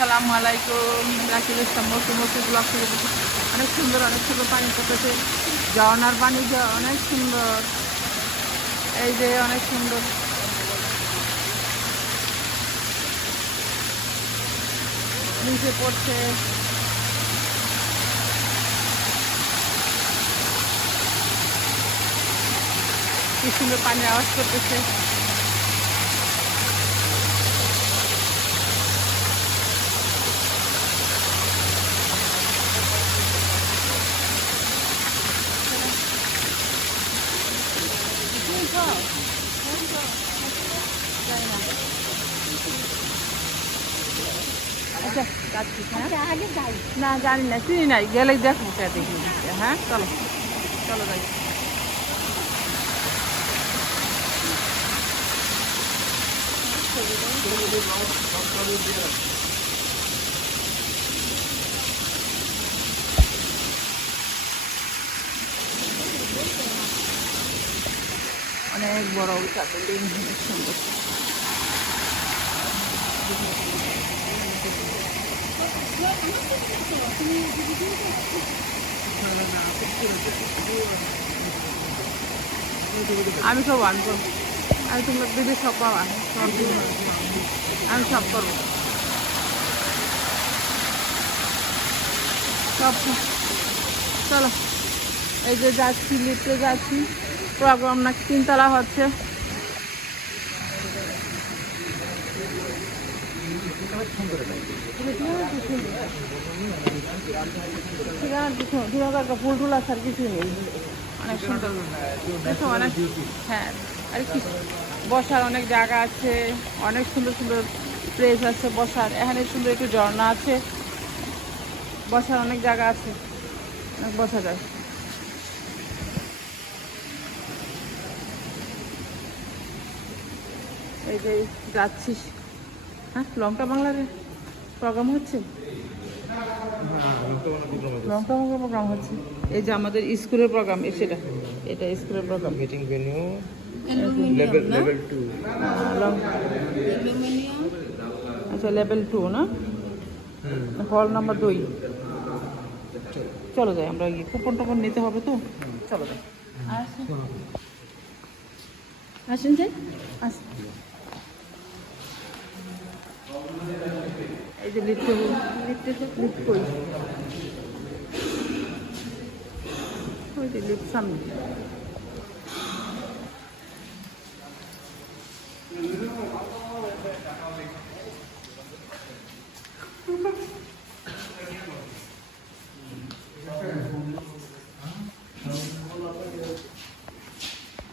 আসসালামু আলাইকুম। মৌসুম মৌসুম ব্লগ থেকে অনেক সুন্দর অনেক সুন্দর পানি পড়তেছে। ঝর্নার পানি অনেক সুন্দর। এই যে অনেক সুন্দর। নিচে পড়ছে। কি সুন্দর পানির আওয়াজ করতেছে। আচ্ছা যাচ্ছি হ্যাঁ আগে যাই। না জানি না চিনি নাই গেলেই দেখব কে দেখি হ্যাঁ? চলো চলো যাই। অনেক বড় উঁচা বিল্ডিং সুন্দর। আমি সব আনব। আমি তোমরা দিদি সব পাবা সব আমি সব করব। সব চলো। এই যে যাচ্ছি, লিফটে যাচ্ছি। প্রোগ্রাম নাকি তিনতলা হচ্ছে। ফুল টুল আসার কিছু নেই। অনেক সুন্দর। অনেক হ্যাঁ আর কি বসার অনেক জায়গা আছে অনেক সুন্দর সুন্দর প্লেস আছে বসার। এখানে সুন্দর একটু ঝর্ণা আছে। বসার অনেক জায়গা আছে। অনেক বসা যায়। এই যে যাচ্ছিস। হ্যাঁ লঙ্কা বাংলার প্রোগ্রাম হচ্ছে? লঙ্কা বাংলা প্রোগ্রাম হচ্ছে। এই যে আমাদের স্কুলের প্রোগ্রাম সেটা এটা স্কুলের প্রোগ্রাম venue অ্যালুমিনিয়াম level না? 2 আচ্ছা লেভেল টু না? হল নাম্বার দুই। চলো যাই আমরা গিয়ে কুপন টুপন নিতে হবে তো। চলো যাই। আসুন। আসুন যাই আসুন। এই যে লিফট করি ওই যে সামনে।